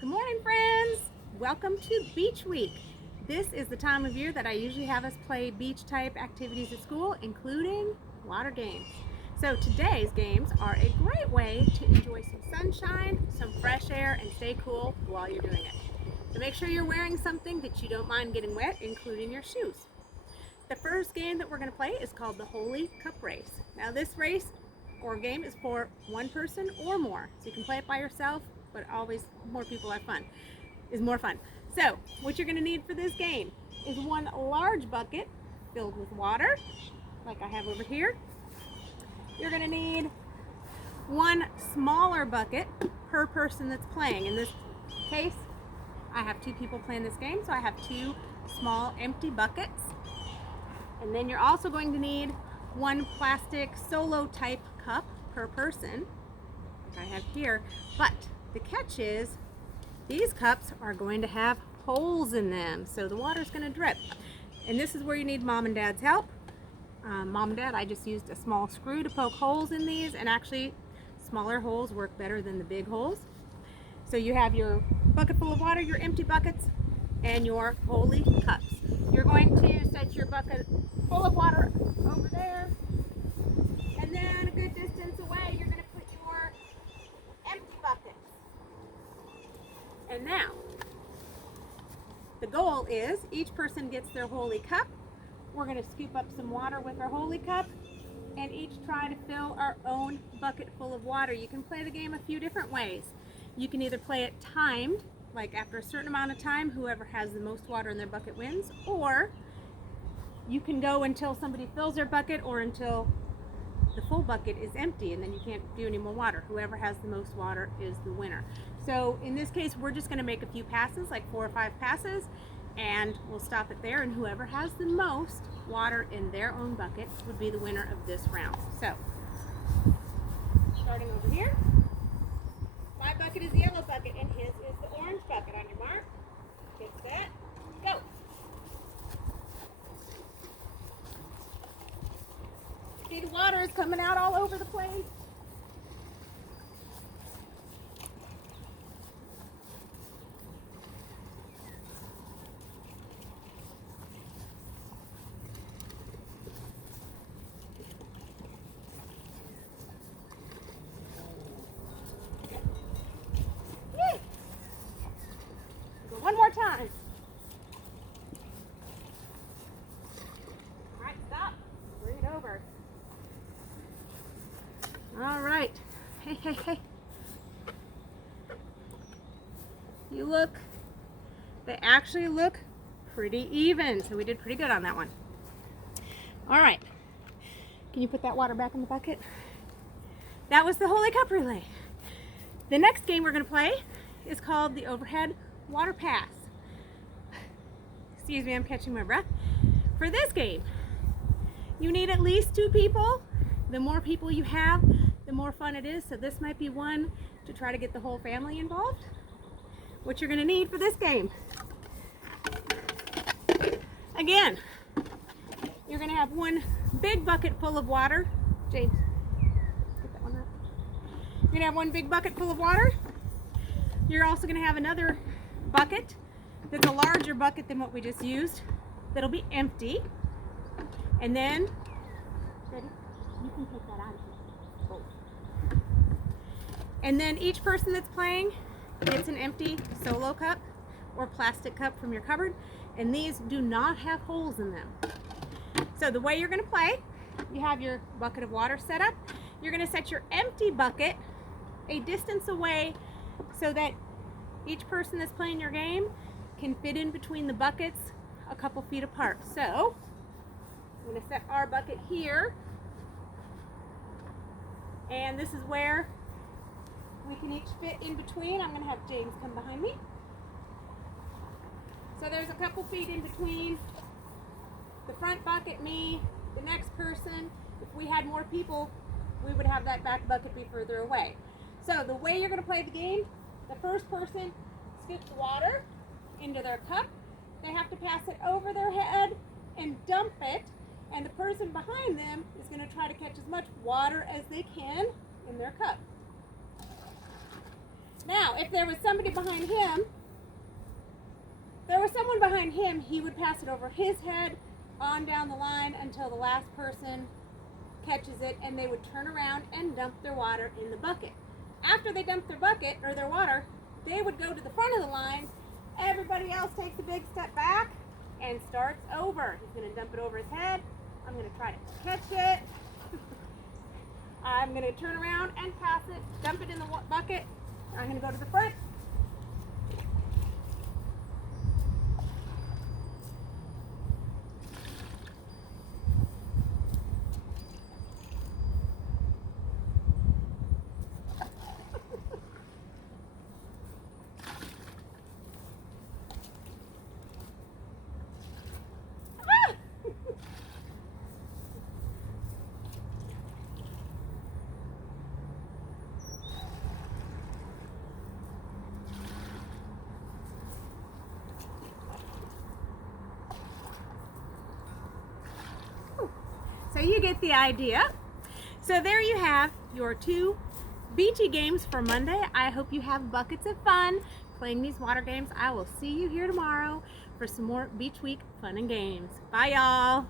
Good morning, friends. Welcome to Beach Week. This is the time of year that I usually have us play beach type activities at school, including water games. So today's games are a great way to enjoy some sunshine, some fresh air, and stay cool while you're doing it. So make sure you're wearing something that you don't mind getting wet, including your shoes. The first game that we're going to play is called the Holy Cup Race. Now this race or game is for one person or more. So you can play it by yourself, but always more people have fun. Is more fun. So what you're going to need for this game is one large bucket filled with water, like I have over here. You're going to need one smaller bucket per person that's playing. In this case, I have two people playing this game, so I have two small empty buckets. And then you're also going to need one plastic solo type cup per person, which I have here. But the catch is these cups are going to have holes in them, so the water's going to drip. And this is where you need Mom and Dad's help. Mom and Dad, I just used a small screw to poke holes in these, and actually smaller holes work better than the big holes. So you have your bucket full of water, your empty buckets, and your holy cups. You're going to set your bucket full of water over there, and then a good distance away you're going to put your empty buckets. And now the goal is each person gets their holy cup. We're going to scoop up some water with our holy cup and each try to fill our own bucket full of water. You can play the game a few different ways. You can either play it timed, like after a certain amount of time, whoever has the most water in their bucket wins, or you can go until somebody fills their bucket or until the full bucket is empty, and then you can't do any more water. Whoever has the most water is the winner. So in this case, we're just going to make a few passes, like 4 or 5 passes, and we'll stop it there, and whoever has the most water in their own bucket would be the winner of this round. So starting over here, my bucket is the yellow bucket and his is the orange bucket. On your mark, get set, go. See, the water is coming out all over the place. Yay. Go one more time. All right, stop. Bring it over. All right. Hey, hey, hey. You look, they actually look pretty even. So we did pretty good on that one. All right. Can you put that water back in the bucket? That was the Holy Cup Relay. The next game we're going to play is called the Overhead Water Pass. Excuse me, I'm catching my breath. For this game, you need at least 2 people. The more people you have, the more fun it is. So this might be one to try to get the whole family involved. What you're going to need for this game. Again, you're going to have one big bucket full of water. James, get that one up. You're going to have one big bucket full of water. You're also going to have another bucket that's a larger bucket than what we just used. That'll be empty. And then, ready? You can take that out of here. And then each person that's playing gets an empty solo cup or plastic cup from your cupboard, and these do not have holes in them. So the way you're going to play, you have your bucket of water set up. You're going to set your empty bucket a distance away so that each person that's playing your game can fit in between the buckets a couple feet apart. So I'm going to set our bucket here, and this is where we can each fit in between. I'm going to have James come behind me. So there's a couple feet in between the front bucket, me, the next person. If we had more people, we would have that back bucket be further away. So the way you're going to play the game, the first person scoops water into their cup. They have to pass it over their head and dump it, and the person behind them is going to try to catch as much water as they can in their cup. Now, if there was somebody behind him, he would pass it over his head on down the line until the last person catches it, and they would turn around and dump their water in the bucket. After they dump their bucket or their water, they would go to the front of the line. Everybody else takes a big step back and starts over. He's going to dump it over his head. I'm going to try to catch it. I'm going to turn around and pass it, dump it in the bucket. I'm going to go to the front. So you get the idea. So there you have your 2 beachy games for Monday. I hope you have buckets of fun playing these water games. I will see you here tomorrow for some more Beach Week fun and games. Bye, y'all.